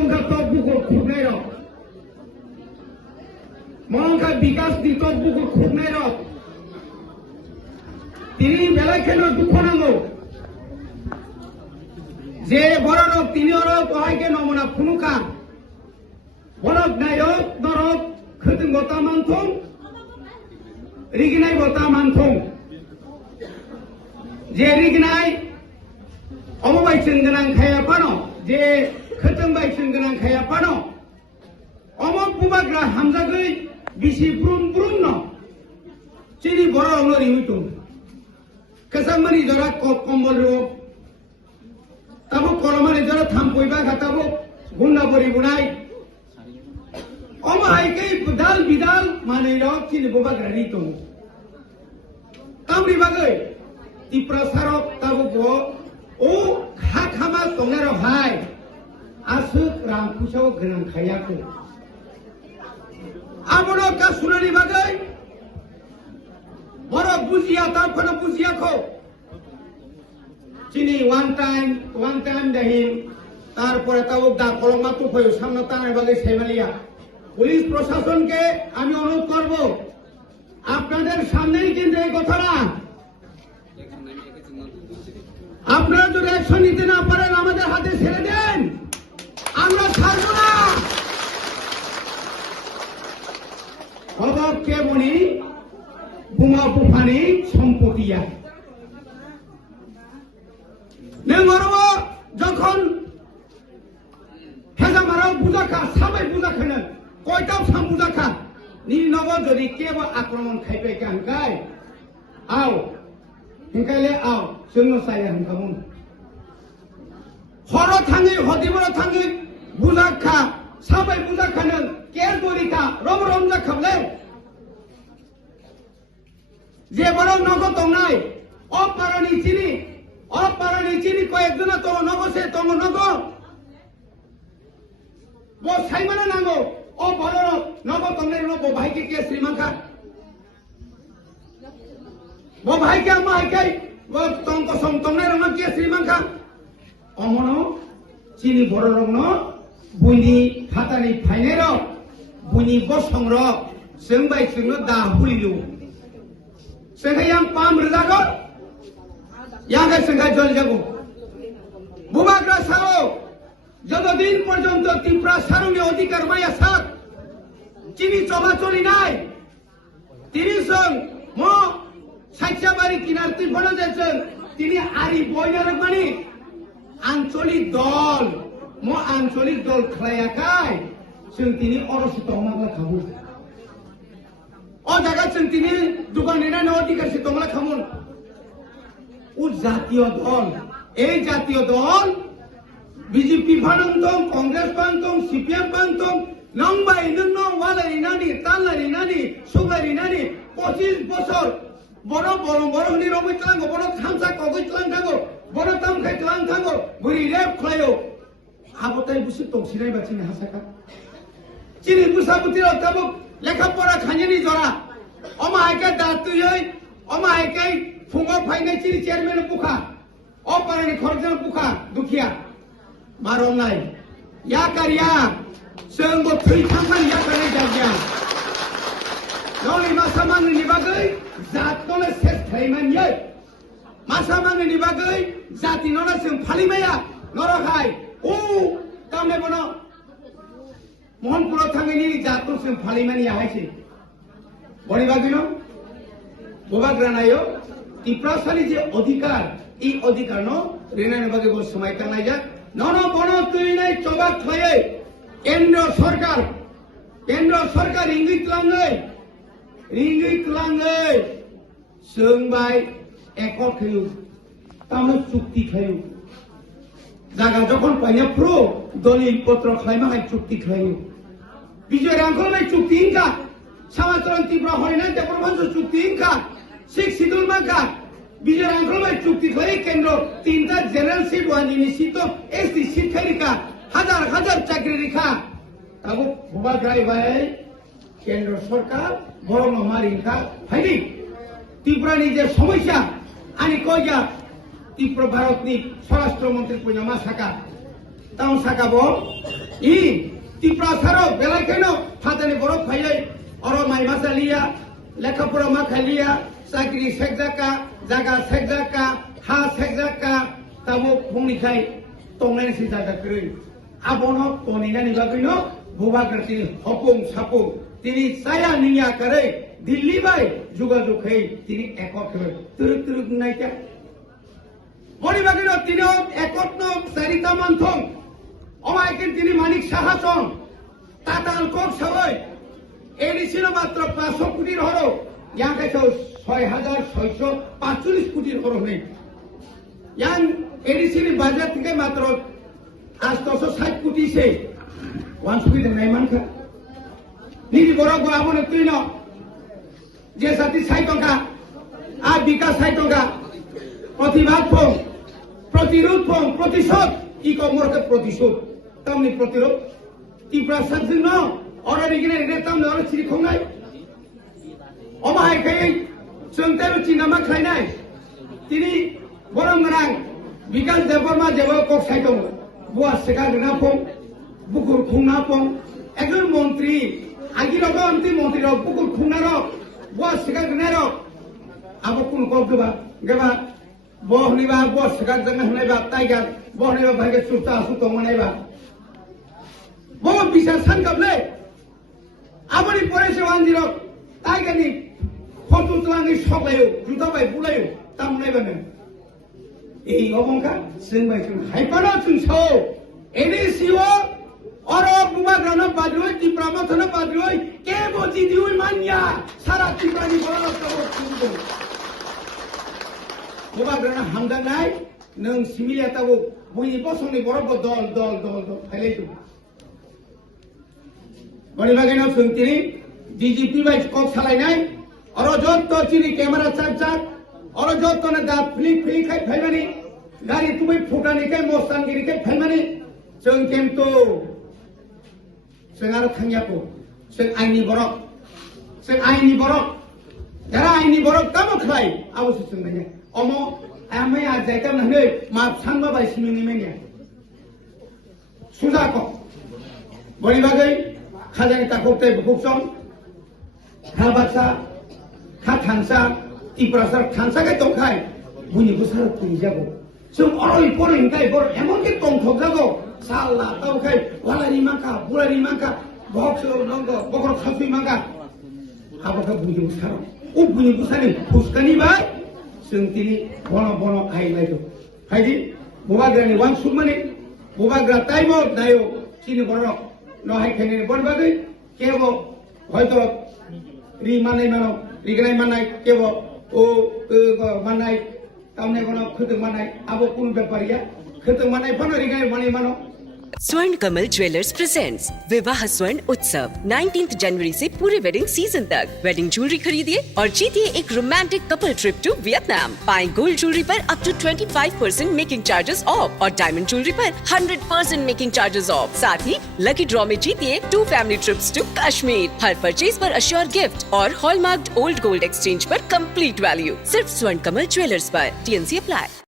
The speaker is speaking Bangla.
মনকা তবুকো খুবনাই রক মনকা বিকাশ দি তবুকো খুবনাই রক তিনি বেলাইখানে দুঃখ নাঙ্গো যে বড় রক তিনি রক অহাইকে নমনা ফুনুকা বরক নায়ক নরক খৈতং গতা মানথং রিগিনাই গতা মানথং যে রিগিনাই অমবাইসং গোনাं খাया পানো যে খৈতং বাইসং গোनां খাया পানো অমক বুবাগ্রা হামজাগৈ বিসি ব্রুম ব্রুম ন চিনি বড় রং রিমিতুং কেসামনি জরা কম্বল রোগ তাবো করমানি জরা থামপইবা গাতাবো গুন্ডা বরি বুনাই অমাইকেই বুদাল বিদাল মানে রক চিনি বুবাগ্রা রিতুং কামরি বাগৈ ত্রিপুরা সারক তাবো গো ও খা খামা তংনার ভাই আসুক রাম কুসাও গোनां খায়াखै আমনো কা সুনানি বাগৈ বড় বুঝিয়া তারপরে বুঝিয়াখো চিনি ওয়ান টাইম দেহিন তারপরে তাও দা কলমা তো হয়ে সামনে তানের বাগে সেমালিয়া পুলিশ প্রশাসনকে আমি অনুরোধ করব আপনাদের সামনেই কিন্তু এই কথাটা আপনারা যদি অ্যাকশন নিতে না পারেন আমাদের হাতে ছেড়ে দেন আমরা ছাড়ব না অভাব কে মনি বুমা বুফানি সম্পত্তিয়া নেমরো যখন হেজামারাও বুজাখা সাবাই বুজাখানো কয়টাও সাম বুজাখা নি নব যদি কেবো আক্রমণ খাইবে কানকাই আও হিংকাইলে আও जोंनो साया हंखामोन हर थाङै हदिबर थाङै बुजाखा साबाय बुजाखानो केर गरिखा रम रम जाखाबले যে বড় নগ তংনাই অপারানি চিনি কয়েকজন তো নগসে তং নগ বো সাইমানা নাঙ্গো ও বড় নগ তংনাই নব ভাইকে কে শ্রীমাখা বো ভাইকে আমা হাইকাই বো তং কসম তংনাই রং কে শ্রীমাখা অমনো চিনি বড় রং বুইনি খাতানি ফাইনের বুইনি বসংর जों बाय जोंनो दा हुलियो जोंखा yang pam rezago yang जोंखा जल जागो बुबाग्रा सारो যতদিন পর্যন্ত ত্রিপুরা সারুনি অধিকার মায়া সাত চিনি চলাচলি নাই তিনি সং ম সাইচাবাড়ি কিনার ত্রিফলা যাচ্ছেন তিনি আরি বইনারক মানে আঞ্চলিক দল খায়াকাই जों তিনি অরসিত অমাগলা খাবো ও জায়গা जों তিনি দোকান নিনা অধিকার সে তোমরা খামুন ও জাতীয় দল এই জাতীয় দল বিজেপি ফানন্তং কংগ্রেস ফানন্তং সিপিএম ফানন্তং নংবাই নং ওয়ালারিনানি তালারিনানি সুগারিনানি 25 বছর বড় নি রবিতলাঙ্গ বড় খামসা কগৈতলাং থাঙ্গো বড় তামখাইতলাং থাঙ্গো বুড়ি রেপ খায়ো আবতাই বুসি তংসিনাই বাচিনি হাসাকা চিনি বুসাবুতির তাবুক লেখাপড়া খাঞ্জিনি জরা অমা হাইকে দাতুयै অমা হাইকে ফুঙ্গ ফাইনাই চিনি চেয়ারম্যান বুখা অপারানি খরজন বুখা দুখিয়া मारनाय या कारिया जोंबो थैखांनाय या कारिया जागिया नौनि मासामांनि बागै जातनो सेस थाइमानयै मासामांनि बागै जातिनोना जों फालिमाया नरखाय ओ तामने बनो मोहनपुर थांगैनि जातनो जों फालिमानि आहायसै बनि बागैनो बोबाग्रानायो टिप्रासानि जे अधिकार এই অধিকার নো রেনানি বাগে বল সময় কানাই যা নন বন তুই নাই চবাক খায়ে কেন্দ্র সরকার ইঙ্গিত লাঙ্গৈ जोंबाय একট খায়ু তামো চুক্তি খায়ু জায়গা যখন পাইনা প্রো দলিল পত্র খাইমা হাই চুক্তি খায়ু বিজয় রাঙ্গলমাই চুক্তি ইনকা সমাচরণ তীব্র হয় না যে প্রবন্ধ চুক্তি ইনকা শিখ শিডুল মাকা বিজয় রাঙ্গলমাই চুক্তি খাই কেন্দ্র তিনটা জেনারেল সিট ওয়ানিনি সিট এসটি শিক্ষারিকা হাজার চাকরি রেখা তাবো ভুবা ড্রাইভার কেন্দ্র সরকার বড় মারিকা ফাইনি ত্রিপুরানি যে সমস্যা আনি কইয়া ত্রিপুরা ভারতনি স্বরাষ্ট্রমন্ত্রী পূর্ণমা শাখা তাও সাকাবো ই ত্রিপুরা সারো বেলায় কেন ফাতানি বড় ফাইলে অর মাই মাসালিয়া লেখাপড়া মা খালিয়া চাকরি সেকজাকা জায়গা সেকজাকা হা সেকজাকা তাবো फुंनिखाय तंनाय सि जागा करै आबनो तनिनानि बागैनो बुबाग्रति हपुं सापुं तिनि साया निया करे दिल्ली बाय जुगाजुगै तिनि एकत होय तुरुक तुरुक नायका बनि बागैनो तिनि एकत चारिता मानथं अमायके तिनि मानिक साहासन टाटा अल्कोक सावै एडिसिनो मात्र 500 कोटी हरो याकायसो 6645 कोटी हरो नै yang edisi ni budget ke matro 860 koti se 169 man ka ni di borok go amone tuino je sati 60 টাকা আর বিকাশ 60 টাকা প্রতিবাদ ফোন প্রতিরোধ ফোন প্রতিশোধ কি কমরকে প্রতিশোধ তামনি প্রতিরোধ কি প্রসাদ দিন অর্ডার ইগনে রে তামনি অর চিরি খংনাই অমাই খাই চংতে চিনামা খাইনাই তিনি Borong ngerang, bikas deporma jawa kok saitong, buat sekarang napong, bukur khung napong, ekor menteri, agi rogo anti menteri rog, bukur khung narok, buat sekarang narok, apa pun kau geba, boh niba, buat sekarang jangan niba, tiger, boh niba bagai susta sutong niba, boh bisa sangkap le, apa ni polisi wanjirok, tiger ni, foto telang ni sok layu, juta bay bulayu, tamu niba ni. এই অবঙ্কা সিংবাই হাইপানো চুংছো এডিসিও অরো বুবাগ্রানা বাজুই ত্রিপ্রামথনা বাজুই কে বজি দিউই মানিয়া সারা ত্রিপ্রানি বড় কবর চুংবো বুবাগ্রানা হামদা নাই নং সিমিলিয়া তাবো বই বসংনি বড় দল দল দল দল ফাইলাই তো বড়ি বাগেনো চুংতিনি ডিজিপি বাই কক সালাইনাই অরো যত চিনি ক্যামেরা চার চার और जो तो ने दात फ्लिक फ्लिक है फैलमानी गाड़ी तुम्हें फुटाने के मोस्तानगिरी के फैलमानी जों केम तो जों आरो थांया को जों आइनि बरक जरा आइनि बरक कामो खाय आवसो जों ने अमो आमे आ जायका नहै मा सानबा बाय सिमिनि मेनिया सुजा को बनि बागै खाजानि ताखौते बुकसं खाबासा खा थांसा ত্রিপুরাসার খানসাকে তংখাই বুনি বুসার তুই যাবো जों अरय परै गाय बर एमनके तंथक जागो साला तावखाय वालानि माका बुरानि माका बक्सो नंगो बकर खासुइ माका हाबाखा बुनि बुसार ओ बुनि बुसानि फुसकानि बाय जों तिनि बन आइलायदो हायदि बुबाग्रानि वान सुमनि बुबाग्रा टाइमो दायो चिनि बरक नहाय खायनि बनबागै केबो हयतो रि मानाय मानो रिगनाय मानाय केबो ओ मानाय तामने कोन खतु मानाय आबो कुन व्यापारिया खतु मानाय फन रिगाय माने मानो स्वर्ण कमल ज्वेलर्स प्रेजेंट्स विवाह स्वर्ण उत्सव 19 जनवरी से पूरे वेडिंग सीजन तक वेडिंग ज्वेलरी खरीदिए और जीतिए एक romantic couple trip to Vietnam. पाएं गोल्ड ज्वेलरी पर up to 25% making charges off और डायमंड ज्वेलरी पर 100% मेकिंग चार्जेस ऑफ। साथ ही लकी ड्रॉ में जीतिए 2 फैमिली ट्रिप्स टू कश्मीर। हर परचेज पर अश्योर गिफ्ट और हॉलमार्क्ड ओल्ड गोल्ड एक्सचेंज पर कंप्लीट वैल्यू सिर्फ स्वर्ण कमल ज्वेलर्स पर। TNC apply.